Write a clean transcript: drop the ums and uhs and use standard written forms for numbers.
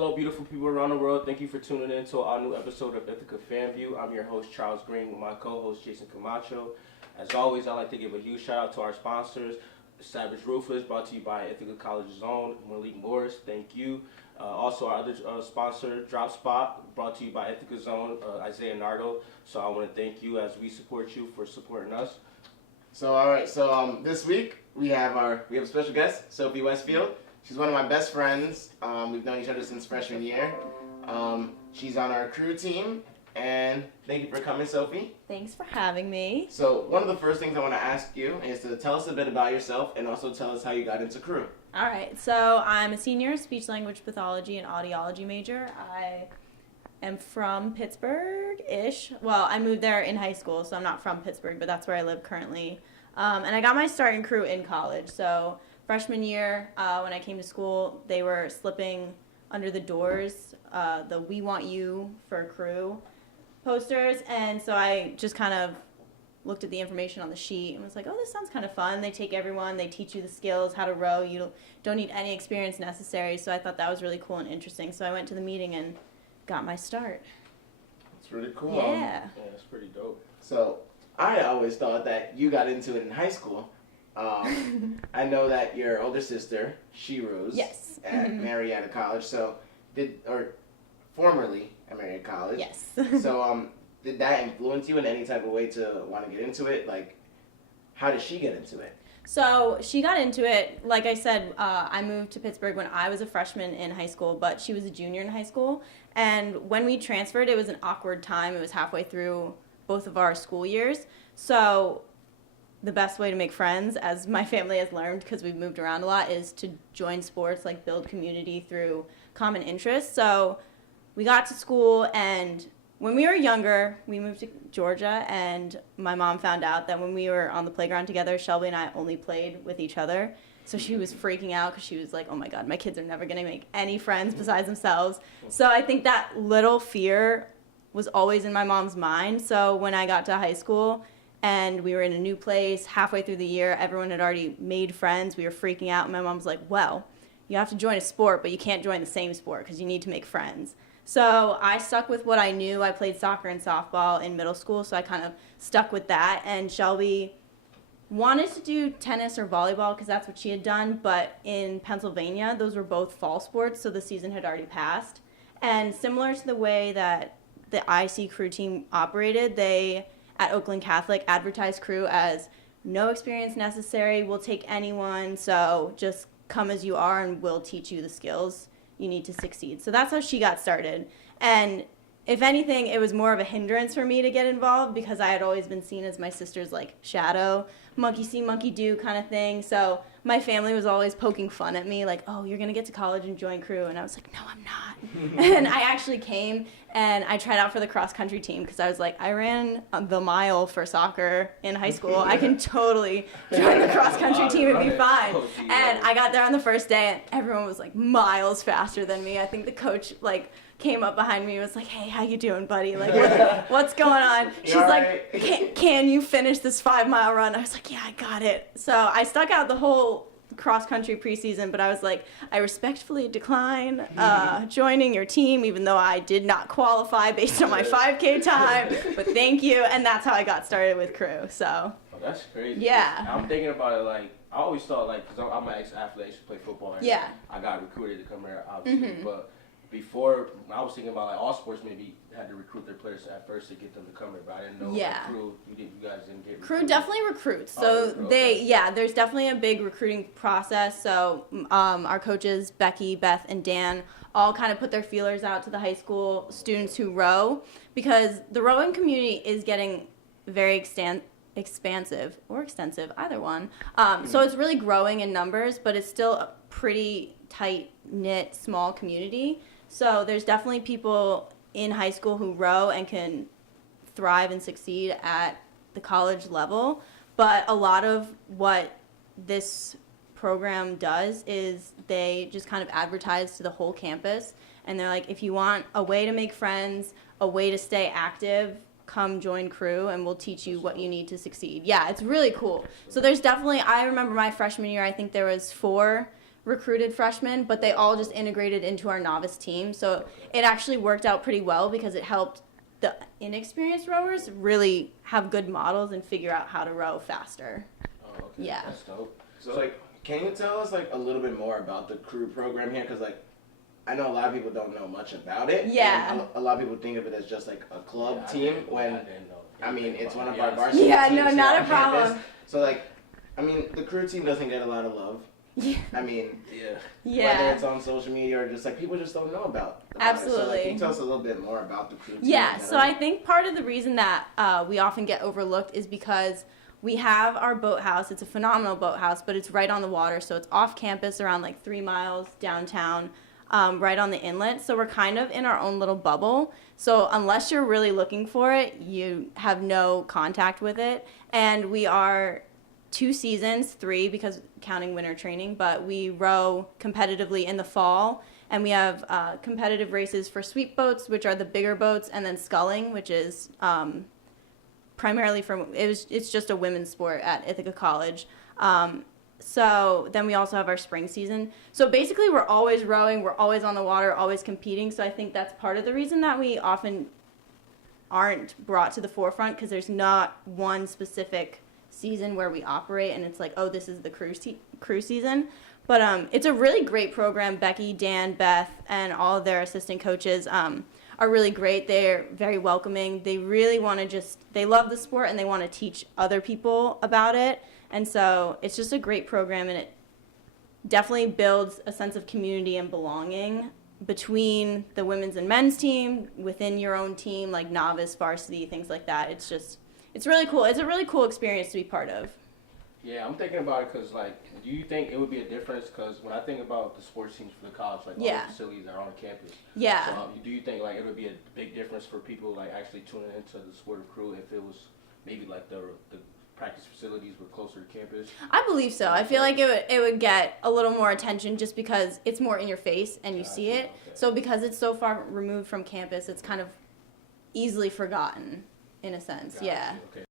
Hello, beautiful people around the world. Thank you for tuning in to our new episode of Ithaca Fan View. I'm your host, Charles Green, with my co-host, Jason Camacho. As always, I'd like to give a huge shout out to our sponsors, Savage Roofers, brought to you by Ithaca College's own Malik Morris. Thank you. Also, our other sponsor, Drop Spot, brought to you by Ithaca's own Isaiah Nardo. So I want to thank you as we support you for supporting us. So all right, this week we have a special guest, Sophie Westfield. She's one of my best friends. We've known each other since freshman year. She's on our crew team, and thank you for coming, Sophie. Thanks for having me. So one of the first things I want to ask you is to tell us a bit about yourself and also tell us how you got into crew. All right, so I'm a senior speech language pathology and audiology major. I am from Pittsburgh-ish. Well, I moved there in high school, so I'm not from Pittsburgh, but that's where I live currently. And I got my start in crew in college. So freshman year, when I came to school, they were slipping under the doors the "We Want You" for crew posters, and so I just kind of looked at the information on the sheet and was like, oh, this sounds kind of fun. They take everyone, they teach you the skills, how to row. You don't need any experience necessary, so I thought that was really cool and interesting. So I went to the meeting and got my start. It's really cool. Yeah. Yeah, it's pretty dope. So I always thought that you got into it in high school. I know that your older sister, she rows at Marietta College, formerly at Marietta College. Yes. So did that influence you in any type of way to want to get into it? Like, how did she get into it? So she got into it, like I said, I moved to Pittsburgh when I was a freshman in high school, but she was a junior in high school. And when we transferred, it was an awkward time. It was halfway through both of our school years. So the best way to make friends, as my family has learned because we've moved around a lot, is to join sports, like build community through common interests. So we got to school, and when we were younger, we moved to Georgia, and my mom found out that when we were on the playground together, Shelby and I only played with each other. So she was freaking out because she was like, oh my God, my kids are never going to make any friends besides themselves. So I think that little fear was always in my mom's mind. So when I got to high school and we were in a new place, halfway through the year, everyone had already made friends. We were freaking out, and my mom was like, well, you have to join a sport, but you can't join the same sport because you need to make friends. So I stuck with what I knew. I played soccer and softball in middle school, so I kind of stuck with that. And Shelby wanted to do tennis or volleyball because that's what she had done, but in Pennsylvania, those were both fall sports, so the season had already passed. And similar to the way that the IC crew team operated, they, at Oakland Catholic, advertised crew as no experience necessary, we'll take anyone, so just come as you are and we'll teach you the skills you need to succeed. So that's how she got started. And if anything, it was more of a hindrance for me to get involved because I had always been seen as my sister's like shadow, monkey see, monkey do kind of thing. So my family was always poking fun at me like, oh, you're going to get to college and join crew. And I was like, no, I'm not. And I actually came and I tried out for the cross country team because I was like, I ran the mile for soccer in high school. I can totally join the cross country team and be fine. And I got there on the first day and everyone was like miles faster than me. I think the coach like came up behind me and was like, hey, how you doing, buddy? Like, what's going on? She's like, can you finish this 5-mile run? I was like, yeah, I got it. So I stuck out the whole cross-country preseason, but I was like, I respectfully decline joining your team, even though I did not qualify based on my 5K time, but thank you. And that's how I got started with crew, so. Oh, that's crazy. Yeah. I'm thinking about it like, I always thought like, because I'm an ex-athlete, I used to play football, and yeah. I got recruited to come here, obviously, but before, I was thinking about like all sports maybe had to recruit their players at first to get them to come here, but I didn't know crew, you guys didn't get recruited. Crew definitely recruits. So there's definitely a big recruiting process. So our coaches, Becky, Beth, and Dan, all kind of put their feelers out to the high school students who row because the rowing community is getting very expansive or extensive, either one. So it's really growing in numbers, but it's still a pretty tight-knit, small community. So there's definitely people in high school who row and can thrive and succeed at the college level. But a lot of what this program does is they just kind of advertise to the whole campus. And they're like, if you want a way to make friends, a way to stay active, come join crew and we'll teach you what you need to succeed. Yeah, it's really cool. So there's definitely, I remember my freshman year, I think there was 4 recruited freshmen, but they all just integrated into our novice team. So it actually worked out pretty well because it helped the inexperienced rowers really have good models and figure out how to row faster. Oh, okay. Yeah. That's dope. So like, can you tell us like a little bit more about the crew program here? Because like, I know a lot of people don't know much about it. Yeah. And a lot of people think of it as just like a club Yeah, team I when, didn't know. I mean, it's one of Yeah, our varsity Yeah, teams no, here not on a problem. campus. So like, I mean, the crew team doesn't get a lot of love. Yeah. I mean, Yeah. whether Yeah. it's on social media or just like people just don't know about it. So Absolutely. like, can you tell us a little bit more about the crew team? Yeah, in so general? I think part of the reason that we often get overlooked is because we have our boathouse. It's a phenomenal boathouse, but it's right on the water, so it's off campus around like 3 miles downtown, right on the inlet. So we're kind of in our own little bubble. So unless you're really looking for it, you have no contact with it. And we are 2 seasons, 3 because counting winter training, but we row competitively in the fall. And we have competitive races for sweep boats, which are the bigger boats, and then sculling, which is primarily it's just a women's sport at Ithaca College. So then we also have our spring season. So basically we're always rowing, we're always on the water, always competing. So I think that's part of the reason that we often aren't brought to the forefront, because there's not one specific season where we operate and it's like, oh, this is the crew season. But it's a really great program. Becky, Dan, Beth, and all of their assistant coaches are really great. They're very welcoming. They really want to they love the sport and they want to teach other people about it. And so it's just a great program, and it definitely builds a sense of community and belonging between the women's and men's team, within your own team, like novice, varsity, things like that. It's really cool. It's a really cool experience to be part of. Yeah, I'm thinking about it because, like, do you think it would be a difference? Because when I think about the sports teams for the college, like, all Yeah. the facilities are on campus. Yeah. So do you think, like, it would be a big difference for people, like, actually tuning into the sport of crew if it was maybe, like, the practice facilities were closer to campus? I believe so. I feel like it would get a little more attention just because it's more in your face and you see it. Okay. So because it's so far removed from campus, it's kind of easily forgotten in a sense. Gotcha. Yeah. Okay.